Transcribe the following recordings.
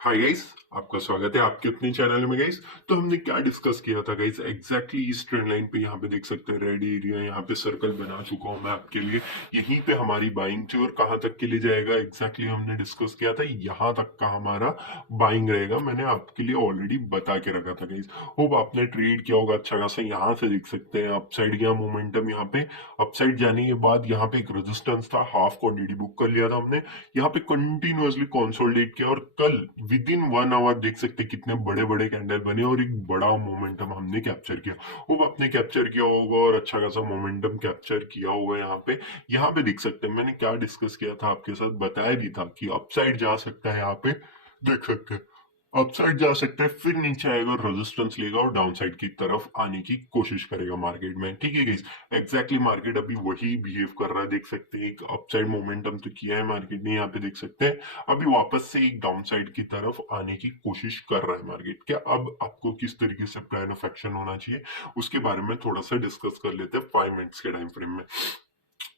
Hi guys, आपका स्वागत है आपके अपने चैनल में गाइस। तो हमने क्या डिस्कस किया था गाइस, एग्जैक्टली इस ट्रेंड लाइन पे यहाँ पे देख सकते हैं रेड एरिया, यहाँ पे सर्कल बना चुका हूँ मैं आपके लिए। यहीं पे हमारी बाइंग थी और कहाँ तक के लिए जाएगा एग्जैक्टली हमने डिस्कस किया था, यहाँ तक का हमारा बाइंग रहेगा। मैंने आपके लिए ऑलरेडी बता के रखा था गाइस। होप आपने ट्रेड किया होगा अच्छा खासा। यहाँ से देख सकते हैं अपसाइड या मोमेंटम, यहाँ पे अपसाइड जाने के बाद यहाँ पे एक रेजिस्टेंस था, हाफ क्वांटिटी बुक कर लिया था हमने। यहाँ पे कंटिन्यूअसली कंसोलिडेट किया और कल विद इन 1 आवर देख सकते हैं कितने बड़े बड़े कैंडल बने और एक बड़ा मोमेंटम हमने कैप्चर किया। वो आपने कैप्चर किया होगा और अच्छा खासा मोमेंटम कैप्चर किया होगा। यहाँ पे देख सकते हैं मैंने क्या डिस्कस किया था आपके साथ, बताया भी था कि अपसाइड जा सकता है। यहाँ पे देख सकते हैं अपसाइड जा सकता है, फिर नीचे आएगा, रेजिस्टेंस लेगा और डाउन साइड की तरफ आने की कोशिश करेगा मार्केट में। ठीक है गाइस, एग्जैक्टली मार्केट अभी वही बिहेव कर रहा है। देख सकते हैं एक अपसाइड मोमेंटम तो किया है मार्केट ने, यहाँ पे देख सकते हैं अभी वापस से एक डाउन साइड की तरफ आने की कोशिश कर रहा है मार्केट। क्या अब आपको किस तरीके से प्लान ऑफ एक्शन होना चाहिए उसके बारे में थोड़ा सा डिस्कस कर लेते हैं 5 मिनट्स के टाइम फ्रेम में।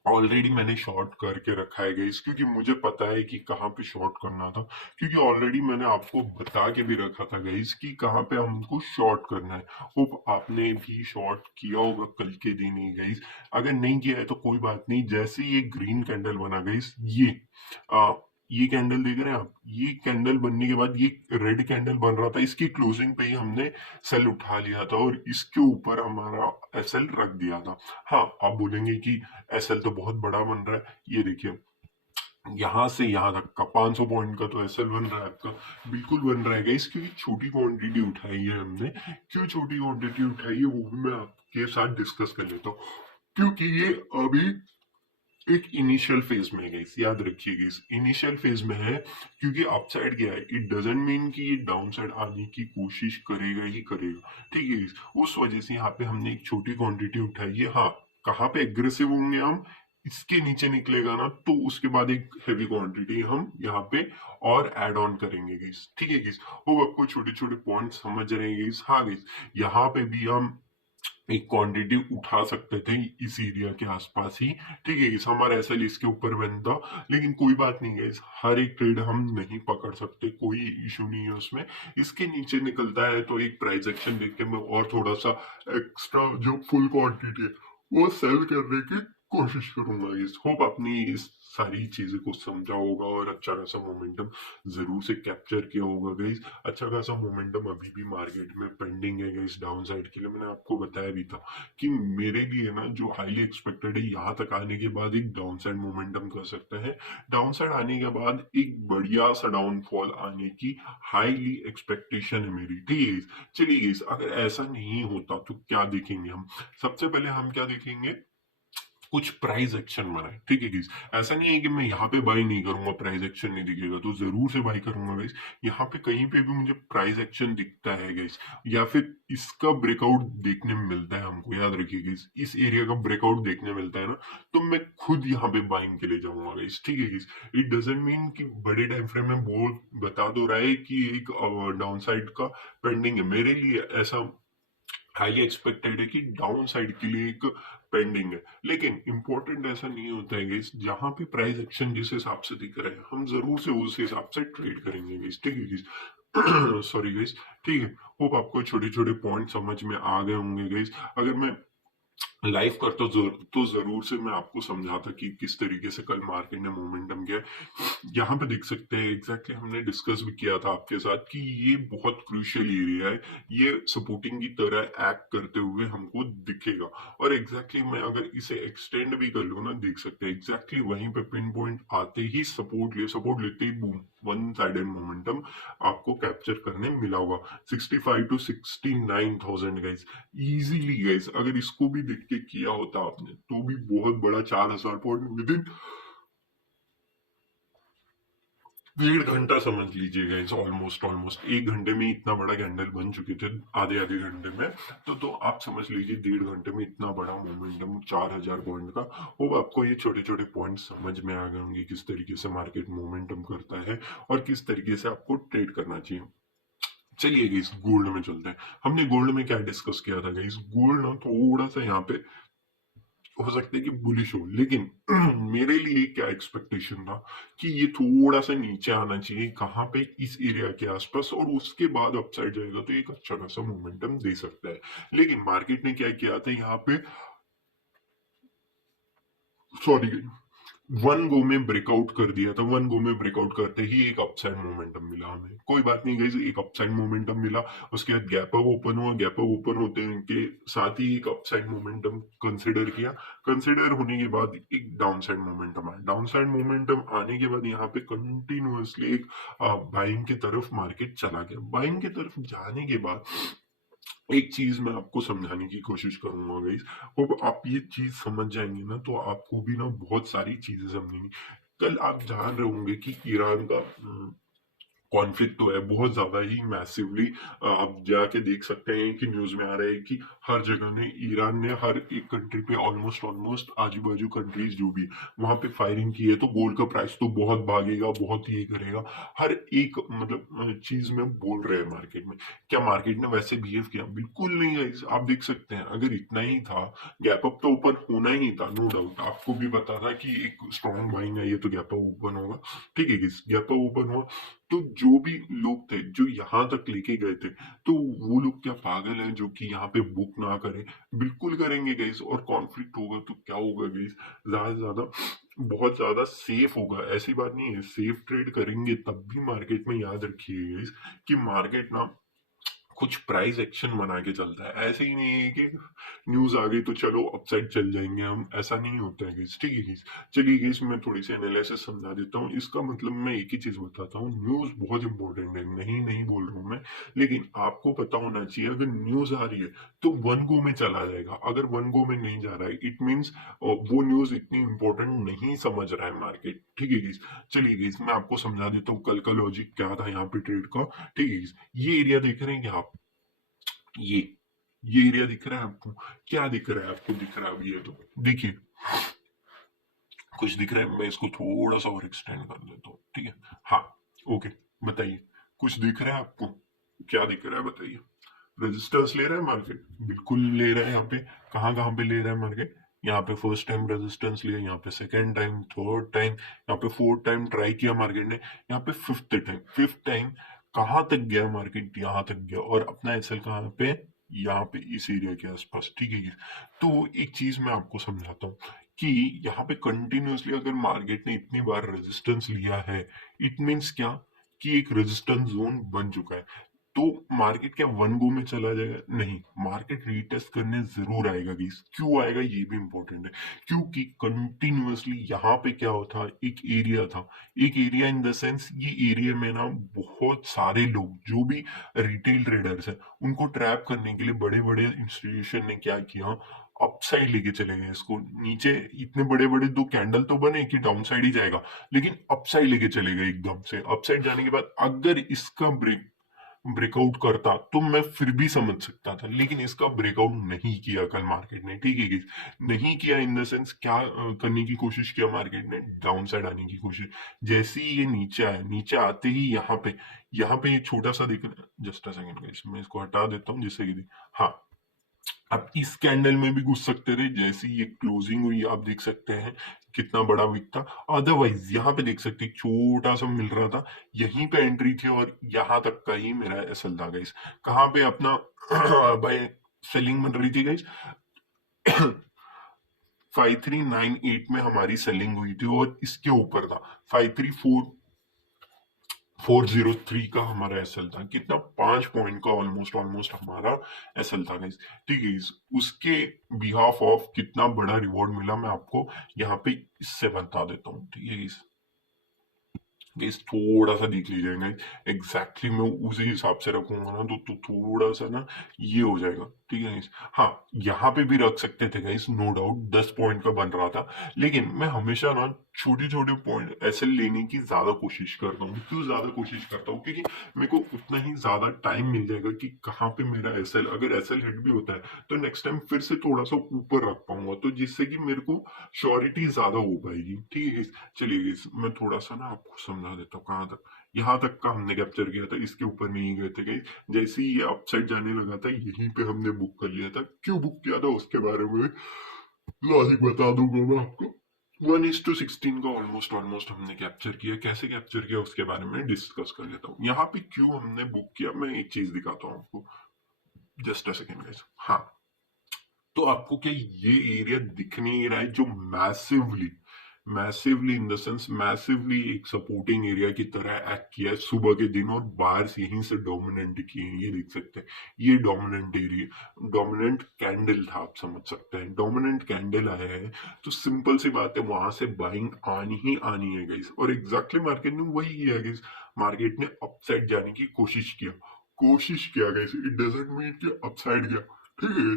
ऑलरेडी मैंने शॉर्ट करके रखा है गाइस, क्योंकि मुझे पता है कि कहाँ पे शॉर्ट करना था। क्योंकि ऑलरेडी मैंने आपको बता के भी रखा था गाइस कि कहाँ पे हमको शॉर्ट करना है। होप आपने भी शॉर्ट किया होगा कल के दिन ही गाइस। अगर नहीं किया है तो कोई बात नहीं। जैसे ये ग्रीन कैंडल बना गाइस, आ, ये कैंडल देख रहे हैं आप, ये कैंडल बनने के बाद ये रेड कैंडल बन रहा था, इसकी क्लोजिंग पे ही हमने सेल उठा लिया था और इसके ऊपर हमारा एसएल रख दिया था। हाँ, आप बोलेंगे कि एसएल तो बहुत बड़ा बन रहा है। ये देखिए यहां से यहां तक का 500 पॉइंट का तो एसएल बन रहा है आपका, बिल्कुल बन रहा है इसकी छोटी क्वांटिटी उठाई है हमने। क्यों छोटी क्वांटिटी उठाई है वो भी मैं आपके साथ डिस्कस कर लेता हूँ। क्योंकि ये अभी एक इनिशियल फेज में है गाइस, याद रखिए गाइस इनिशियल फेज में है। क्योंकि अपसाइड गया है, इट डजंट मीन कि ये डाउन साइड आने की कोशिश करेगा ही करेगा। ठीक है गाइस, उस वजह से यहाँ पे हमने एक छोटी क्वांटिटी उठाई है। हाँ, कहाँ पे एग्रेसिव होंगे हम, इसके नीचे निकलेगा ना तो उसके बाद एक हैवी क्वांटिटी हम यहाँ पे और ऐड ऑन करेंगे गाइस। ठीक है गाइस, वो आपको छोटे छोटे पॉइंट समझ रहे हैं गाइस। हाँ गाइस, यहाँ पे भी हम एक क्वांटिटी उठा सकते थे इस एरिया के आसपास ही। ठीक है इस हमारा ऐसा इसके ऊपर बनता, लेकिन कोई बात नहीं है, हर एक ट्रेड हम नहीं पकड़ सकते, कोई इशू नहीं है उसमें। इसके नीचे निकलता है तो एक प्राइस एक्शन देख के मैं और थोड़ा सा एक्स्ट्रा जो फुल क्वांटिटी है वो सेल करने की कोशिश करूंगा। इस होप अपनी इस सारी चीजें को समझा होगा और अच्छा खासा मोमेंटम जरूर से कैप्चर किया होगा गाइस। अच्छा खासा मोमेंटम अभी भी मार्केट में पेंडिंग है गाइस डाउन साइड के लिए। मैंने आपको बताया भी था कि मेरे लिए ना जो हाईली एक्सपेक्टेड है, यहाँ तक आने के बाद एक डाउन साइड मोमेंटम कर सकते हैं। डाउन साइड आने के बाद एक बढ़िया सा डाउनफॉल आने की हाईली एक्सपेक्टेशन है मेरी। ठीक है चलिए गाइस, अगर ऐसा नहीं होता तो क्या देखेंगे हम। सबसे पहले हम क्या देखेंगे, कुछ प्राइस एक्शन बनाए। ठीक है गाइस, ऐसा नहीं है कि मैं यहाँ पे बाई नहीं करूंगा, प्राइस एक्शन नहीं दिखेगा तो जरूर से बाई करूंगा गाइस। यहाँ पे कहीं पे भी मुझे प्राइस एक्शन दिखता है गाइस, या फिर इसका ब्रेकआउट देखने में मिलता है हमको, याद रखिए गाइस इस एरिया का ब्रेकआउट देखने मिलता है ना, तो मैं खुद यहाँ पे बाइंग के लिए जाऊंगा गाइस। ठीक है गाइस, इट डजेंट मीन कि बड़े टाइम फ्रेम में बोल बता दो रहा है कि एक डाउन साइड का पेंडिंग है। मेरे लिए ऐसा हाईली एक्सपेक्टेड है कि डाउन साइड के लिए एक पेंडिंग है। लेकिन इंपॉर्टेंट ऐसा नहीं होता है गाइस, जहां पे प्राइस एक्शन जिस हिसाब से दिख रहा है हम जरूर से उस हिसाब से ट्रेड करेंगे गाइस। ठीक है गाइस सॉरी गाइस। ठीक है, होप आपको छोटे छोटे पॉइंट समझ में आ गए होंगे गाइस। अगर मैं लाइव कर तो जरूर से मैं आपको समझाता कि किस तरीके से कल मार्केट ने मोमेंटम किया। यहाँ पे देख सकते हैं एग्जैक्टली हमने डिस्कस भी किया था आपके साथ कि ये बहुत क्रूशियल एरिया है, ये सपोर्टिंग की तरह एक्ट करते हुए हमको दिखेगा। और एग्जैक्टली मैं अगर इसे एक्सटेंड भी कर लूँ ना, देख सकते हैं एग्जैक्टली वहीं पे पिन पॉइंट आते ही सपोर्ट लेते ही बूम, वन साइडेड मोमेंटम आपको कैप्चर करने मिला होगा। 65 to 69,000 गाइस, इजीली गाइस। अगर इसको भी देख के किया होता आपने तो भी बहुत बड़ा 4,000 पॉइंट विद इन 1.5 घंटा समझ लीजिए गाइस। ऑलमोस्ट ऑलमोस्ट 1 घंटे में इतना बड़ा कैंडल बन चुके थे, आधे आधे घंटे में। तो आप समझ लीजिए 1.5 घंटे में इतना बड़ा मोमेंटम 4,000 पॉइंट का। वो आपको ये छोटे छोटे पॉइंट समझ में आ गए होंगे किस तरीके से मार्केट मोमेंटम करता है और किस तरीके से आपको ट्रेड करना चाहिए। चलिए गाइस गोल्ड में चलते हैं। हमने गोल्ड में क्या डिस्कस किया था गाइस, गोल्ड ना थोड़ा सा यहाँ पे हो सकता है कि बुलिश हो, लेकिन मेरे लिए क्या एक्सपेक्टेशन था कि ये थोड़ा सा नीचे आना चाहिए, कहाँ पे, इस एरिया के आसपास, और उसके बाद अपसाइड जाएगा तो एक अच्छा खासा मोमेंटम दे सकता है। लेकिन मार्केट ने क्या किया था यहाँ पे, सॉरी, वन गो में ब्रेकआउट कर दिया था। वन गो में ब्रेकआउट करते ही एक अपसाइड मोमेंटम मिला हमें, कोई बात नहीं गाइस, एक अपसाइड मोमेंटम मिला। उसके बाद गैप अप ओपन हुआ, गैप अप ओपन होते के साथ ही एक अपसाइड मोमेंटम कंसिडर किया। कंसिडर होने के बाद एक डाउन साइड मोमेंटम आया। डाउन साइड मोमेंटम आने के बाद यहाँ पे कंटिन्यूअसली एक बाइंग की तरफ मार्केट चला गया। बाइंग की तरफ जाने के बाद एक चीज मैं आपको समझाने की कोशिश करूंगा गाइस, अब आप ये चीज समझ जाएंगे ना तो आपको भी ना बहुत सारी चीजें समझेंगी। कल आप जान रहे होंगे कि ईरान का कॉन्फ्लिक्ट तो है बहुत ज्यादा ही मैसिवली। आप जाके देख सकते हैं कि न्यूज में आ रहा है कि हर जगह ने, ईरान ने हर एक कंट्री पे, ऑलमोस्ट ऑलमोस्ट आजू बाजू कंट्रीज जो भी वहां पे फायरिंग की है, तो गोल्ड का प्राइस तो बहुत भागेगा, बहुत ये करेगा। हर एक मतलब चीज में बोल रहे हैं मार्केट में। क्या मार्केट ने वैसे बिहेव किया? बिल्कुल नहीं है। आप देख सकते हैं अगर इतना ही था, गैप अप तो ओपन होना ही था, नो डाउट। आपको भी पता था कि एक स्ट्रॉन्ग बाइंग है ये, तो गैप अप ओपन होगा। ठीक है, गैप अप ओपन हुआ तो जो भी लोग थे जो यहाँ तक लेके गए थे, तो वो लोग क्या पागल हैं जो कि यहाँ पे बुक ना करें? बिल्कुल करेंगे गाइस। और कॉन्फ्लिक्ट होगा तो क्या होगा गाइस, ज्यादा से ज्यादा बहुत ज्यादा सेफ होगा, ऐसी बात नहीं है, सेफ ट्रेड करेंगे तब भी मार्केट में। याद रखिए गाइस कि मार्केट ना कुछ प्राइस एक्शन बना के चलता है, ऐसे ही नहीं है कि न्यूज आ गई तो चलो अपसाइड चल जाएंगे हम, ऐसा नहीं होता है गाइस। ठीक है गाइस, चलिए गाइस मैं थोड़ी सी एनालिसिस समझा देता हूँ। इसका मतलब मैं एक ही चीज बताता हूँ, न्यूज बहुत इंपॉर्टेंट है, नहीं नहीं बोल रहा हूँ मैं, लेकिन आपको पता होना चाहिए अगर न्यूज आ रही है तो वन गो में चला जाएगा। अगर वन गो में नहीं जा रहा है इट मीन्स वो न्यूज इतनी इंपॉर्टेंट नहीं समझ रहा है मार्केट। ठीक है गाइस, चलिए गाइस मैं आपको समझा देता हूँ कल का लॉजिक क्या था यहाँ पे ट्रेड का। ठीक है गाइस, ये एरिया देख रहे हैं क्या आप, ये ये एरिया दिख रहा है आपको? क्या दिख रहा है आपको? दिख रहा है अभी? ये तो देखिए, कुछ दिख रहा है? मैं इसको थोड़ा सा और एक्सटेंड कर देता हूँ, ठीक है? हाँ, ओके, बताइए, कुछ दिख रहा है आपको? क्या दिख रहा है बताइए? रेजिस्टेंस ले रहा है मार्केट, बिल्कुल ले रहा है। यहाँ पे कहाँ कहाँ पे ले रहा है मार्केट? यहाँ पे फर्स्ट टाइम रेजिस्टेंस लिया, यहाँ पे सेकेंड टाइम, थर्ड टाइम, यहाँ पे फोर्थ टाइम ट्राई किया मार्केट ने, यहाँ पे फिफ्थ टाइम कहाँ तक गया मार्केट? यहाँ तक गया। और अपना एसएल कहाँ पे? यहाँ पे इस एरिया के आसपास। ठीक है, तो एक चीज मैं आपको समझाता हूँ कि यहाँ पे कंटिन्यूअसली अगर मार्केट ने इतनी बार रेजिस्टेंस लिया है, इट मीन्स क्या, कि एक रेजिस्टेंस जोन बन चुका है। तो मार्केट क्या वन गो में चला जाएगा? नहीं, मार्केट रीटेस्ट करने जरूर आएगा गाइस। क्यों आएगा ये भी इंपॉर्टेंट है, क्योंकि कंटिन्यूअसली यहाँ पे क्या होता, एक एरिया था, एक एरिया इन द सेंस, ये एरिया में ना बहुत सारे लोग जो भी रिटेल ट्रेडर्स हैं उनको ट्रैप करने के लिए बड़े बड़े इंस्टीट्यूशन ने क्या किया, अपसाइड लेके चले गए इसको नीचे। इतने बड़े बड़े दो कैंडल तो बने कि डाउन साइड ही जाएगा, लेकिन अपसाइड लेके चले गए एकदम से। अपसाइड जाने के बाद अगर इसका ब्रेकआउट करता तो मैं फिर भी समझ सकता था, लेकिन इसका ब्रेकआउट नहीं किया कल मार्केट ने। ठीक है guys? नहीं किया इन द सेंस क्या करने की कोशिश किया मार्केट ने? डाउन साइड आने की कोशिश। जैसे ही ये नीचे आया, नीचे आते ही यहाँ पे ये छोटा सा दिख रहा है, जस्ट अ सेकंड गाइस मैं इसको हटा देता हूँ जिससे कि हाँ, आप इस कैंडल में भी घुस सकते थे। जैसे ही ये क्लोजिंग हुई आप देख सकते हैं कितना बड़ा विक था। अदरवाइज यहाँ पे देख सकते हैं छोटा सा मिल रहा था, यहीं पे एंट्री थी और यहाँ तक का ही मेरा एसएल था गाइस। कहाँ पे अपना बाय सेलिंग बन रही थी गाइस? 5398 में हमारी सेलिंग हुई थी और इसके ऊपर था 53403 का हमारा एसएल था। कितना? 5 पॉइंट का ऑलमोस्ट ऑलमोस्ट हमारा एसएल था गाइस। ठीक है, उसके बिहाफ ऑफ कितना बड़ा रिवॉर्ड मिला मैं आपको यहाँ पे इससे बता देता हूँ। ठीक है गाइस, थोड़ा सा देख लीजिएगा, एग्जैक्टली मैं उसी हिसाब से रखूंगा ना तो थोड़ा सा ना ये हो जाएगा। ठीक है गाइस, हाँ, यहाँ पे भी रख सकते थे गाइस, नो डाउट 10 पॉइंट का बन रहा था, लेकिन मैं हमेशा ना छोटे छोटे पॉइंट ऐसे लेने की ज्यादा कोशिश करता हूँ। क्यों ज्यादा कोशिश करता हूँ? क्योंकि मेरे को उतना ही ज्यादा टाइम मिल जाएगा कि कहाँ पे मेरा एसएल, अगर एसएल हिट भी होता है तो नेक्स्ट टाइम फिर से थोड़ा सा ऊपर रख पाऊंगा, तो जिससे कि मेरे को श्योरिटी ज्यादा हो पाएगी। ठीक है, चलिए इस मैं थोड़ा सा ना आपको समझा देता हूँ कहाँ तक। यहाँ तक का हमने कैप्चर किया था, इसके ऊपर नहीं गए थे गाइस। जैसे ही ये अपसाइड जाने लगा था यहीं पे हमने बुक कर लिया था। क्यों बुक किया था उसके बारे में लॉजिक बता दूंगा मैं आपको। 1:16 का ऑलमोस्ट ऑलमोस्ट हमने कैप्चर किया। कैसे कैप्चर किया उसके बारे में डिस्कस कर लेता हूँ। यहाँ पे क्यों हमने बुक किया, मैं एक चीज दिखाता हूँ आपको। Just a second guys. हाँ, तो आपको क्या ये एरिया दिख नहीं रहा है जो massively, massively in the sense massively एक सपोर्टिंग एरिया की तरह एक्ट किया है सुबह के दिन, और बार्स यहीं से डोमिनेंट किए हैं, ये देख सकते हैं। ये डोमिनेंट एरिया, डोमिनेंट कैंडल था, आप समझ सकते हैं। डोमिनेंट कैंडल आया है तो सिंपल सी बात है, वहां से बाइंग आनी ही आनी है गाइस। और एग्जैक्टली मार्केट ने वही किया गाइस। मार्केट ने अपसाइड जाने की कोशिश किया गाइस। इट डजंट मीन कि अपसाइड गया, ठीक है।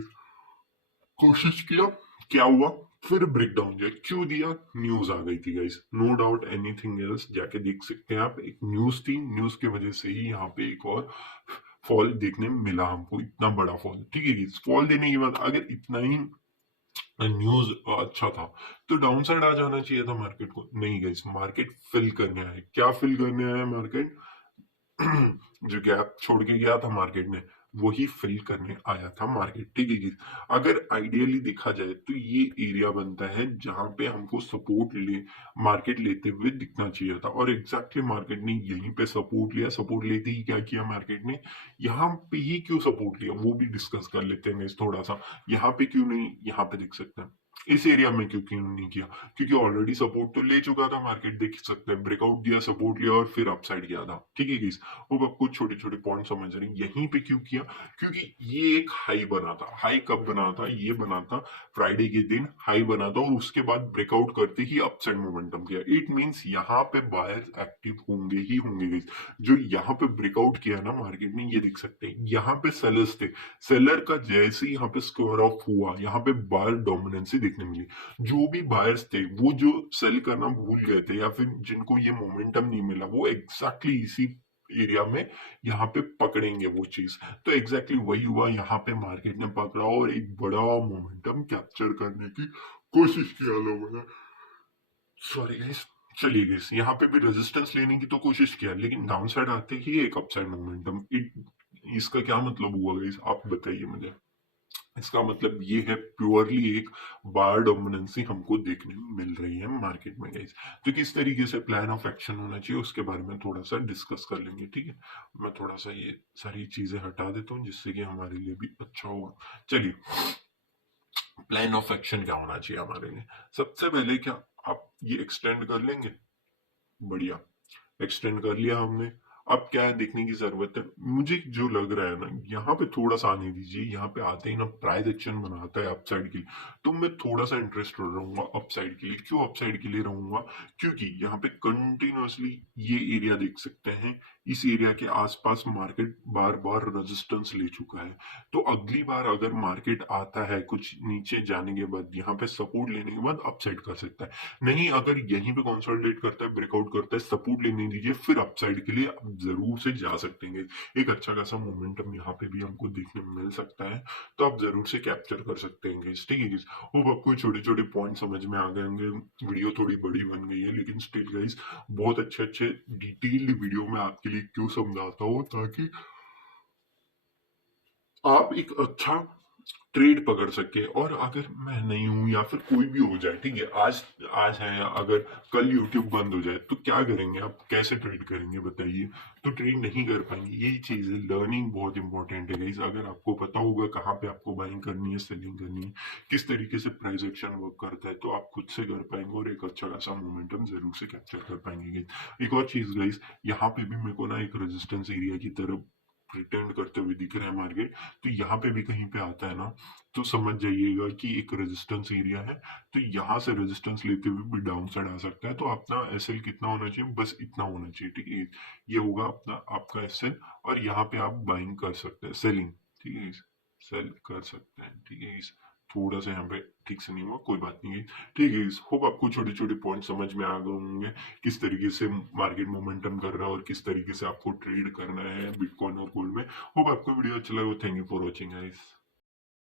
कोशिश किया, क्या हुआ, फिर ब्रेकडाउन दिया। क्यों दिया? न्यूज आ गई थी guys, no doubt anything else. जाके देख सकते हैं आप, एक न्यूज थी, न्यूज की वजह से ही यहाँ पे एक और फॉल देखने में मिला हमको, इतना बड़ा फॉल, ठीक है। फॉल देने के बाद अगर इतना ही न्यूज अच्छा था तो डाउन साइड आ जाना चाहिए था मार्केट को। नहीं गाइस, मार्केट फिल करने आया। क्या फिल करने आया मार्केट? जो गैप छोड़ के गया था मार्केट ने, वही फिल करने आया था मार्केट, ठीक है जी। अगर आइडियली देखा जाए तो ये एरिया बनता है जहां पे हमको सपोर्ट ले, मार्केट लेते हुए दिखना चाहिए था। और एग्जैक्टली मार्केट ने यहीं पे सपोर्ट लिया। सपोर्ट लेते ही क्या किया मार्केट ने, यहाँ पे ही क्यों सपोर्ट लिया वो भी डिस्कस कर लेते हैं इस थोड़ा सा। यहाँ पे क्यों नहीं, यहाँ पे देख सकते हैं इस एरिया में क्यों नहीं किया, क्योंकि ऑलरेडी सपोर्ट तो ले चुका था मार्केट, देख सकते हैं। ब्रेकआउट दिया, सपोर्ट लिया और फिर अपसाइड गया था, ठीक है गाइस। वो आपको छोटे छोटे पॉइंट समझ रहे हैं। यहीं पे क्यों किया, क्योंकि ये एक हाई बना था। हाई कब बना था? ये बना था फ्राइडे के दिन, हाई बना था और उसके बाद ब्रेकआउट करते ही अपसाइड मोमेंटम किया। इट मींस यहाँ पे बायर्स एक्टिव होंगे ही होंगे गाइस। जो यहाँ पे ब्रेकआउट किया ना मार्केट ने, ये देख सकते हैं यहाँ पे सेलर्स थे। सेलर का जैसे ही यहाँ पे स्क्वायर ऑफ हुआ, यहाँ पे बायर डोमिनेंसी देखने मिली। जो भी बायर्स थे वो जो सेल करना भूल गए थे या फिर जिनको ये मोमेंटम नहीं मिला, वो एग्जैक्टली इसी एरिया में यहाँ पे पकड़ेंगे वो चीज। तो एग्जैक्टली वही हुआ, यहाँ पे मार्केट ने पकड़ा और एक बड़ा मोमेंटम कैप्चर करने की कोशिश किया लोगों ने। Sorry guys. चलिए गाइस, यहाँ पे भी रेजिस्टेंस लेने की तो कोशिश किया, लेकिन डाउन साइड आते ही एक अपसाइड मोमेंटम। इसका क्या मतलब हुआ गाइस, आप बताइए मुझे। इसका मतलब ये है प्योरली एक बार डोमिनेंसी हमको देखने में मिल रही है मार्केट में गाइस। तो किस तरीके से प्लान ऑफ एक्शन होना चाहिए उसके बारे में थोड़ा सा डिस्कस कर लेंगे, ठीक है। मैं थोड़ा सा ये सारी चीजें हटा देता हूँ जिससे कि हमारे लिए भी अच्छा होगा। चलिए, प्लान ऑफ एक्शन क्या होना चाहिए हमारे लिए। सबसे पहले क्या, आप ये एक्सटेंड कर लेंगे, बढ़िया, एक्सटेंड कर लिया हमने। अब क्या है देखने की जरूरत है। मुझे जो लग रहा है ना, यहाँ पे थोड़ा सा आने दीजिए। यहाँ पे आते ही ना प्राइस एक्शन बनाता है अपसाइड के लिए, तो मैं थोड़ा सा इंटरेस्ट रहूंगा अपसाइड के लिए। क्यों अपसाइड के लिए रहूंगा? क्योंकि यहाँ पे कंटिन्यूअसली ये एरिया देख सकते हैं, इस एरिया के आसपास मार्केट बार बार रेजिस्टेंस ले चुका है। तो अगली बार अगर मार्केट आता है कुछ नीचे जाने के बाद, यहाँ पे सपोर्ट लेने के बाद अपसाइड कर सकता है। नहीं, अगर यहीं पे कंसोलिडेट करता है, ब्रेकआउट करता है, सपोर्ट लेने दीजिए, फिर अपसाइड के लिए आप जरूर से जा सकते हैं। एक अच्छा खासा मोमेंटम यहाँ पे भी हमको देखने में मिल सकता है, तो आप जरूर से कैप्चर कर सकते हैं guys, ठीक है guys। होप आपको छोटे छोटे पॉइंट समझ में आ गए होंगे। वीडियो थोड़ी बड़ी बन गई है, लेकिन स्टिल गाइस बहुत अच्छे अच्छे डिटेल्ड वीडियो में आपके लिए क्यों समझाता हूँ, ताकि आप एक अच्छा ट्रेड पकड़ सके। और अगर मैं नहीं हूं या फिर कोई भी हो जाए, ठीक है, आज आज है, अगर कल यूट्यूब बंद हो जाए तो क्या करेंगे आप, कैसे ट्रेड करेंगे बताइए। तो ट्रेड नहीं कर पाएंगे। यही चीज है, लर्निंग बहुत इंपॉर्टेंट है गाइस। अगर आपको पता होगा कहाँ पे आपको बाइंग करनी है, सेलिंग करनी है, किस तरीके से प्राइस एक्शन वर्क करता है, तो आप खुद से कर पाएंगे और एक अच्छा खासा मोमेंटम जरूर से कैप्चर कर पाएंगे guys। एक और चीज गाइस, यहाँ पे भी मेरे को ना एक रेजिस्टेंस एरिया की तरफ प्रिटेंड करते हुए दिख रहा है मार्केट। तो यहाँ पे भी कहीं पे आता है ना, तो समझ जाइएगा कि एक रेजिस्टेंस एरिया है। तो यहाँ से रेजिस्टेंस लेते हुए भी डाउन साइड आ सकता है। तो अपना एसएल कितना होना चाहिए, बस इतना होना चाहिए, ठीक है। ये होगा अपना आपका एसएल, और यहाँ पे आप बाइंग कर सकते हैं, सेलिंग, ठीक है, सेल कर सकते हैं, ठीक है। थोड़ा सा यहाँ पे ठीक से नहीं हुआ, कोई बात नहीं है, ठीक है। होप आपको छोटे छोटे पॉइंट समझ में आ गए होंगे, किस तरीके से मार्केट मोमेंटम कर रहा है और किस तरीके से आपको ट्रेड करना है बिटकॉइन और गोल्ड में। होप आपको वीडियो अच्छा लगा। Thank you for watching guys.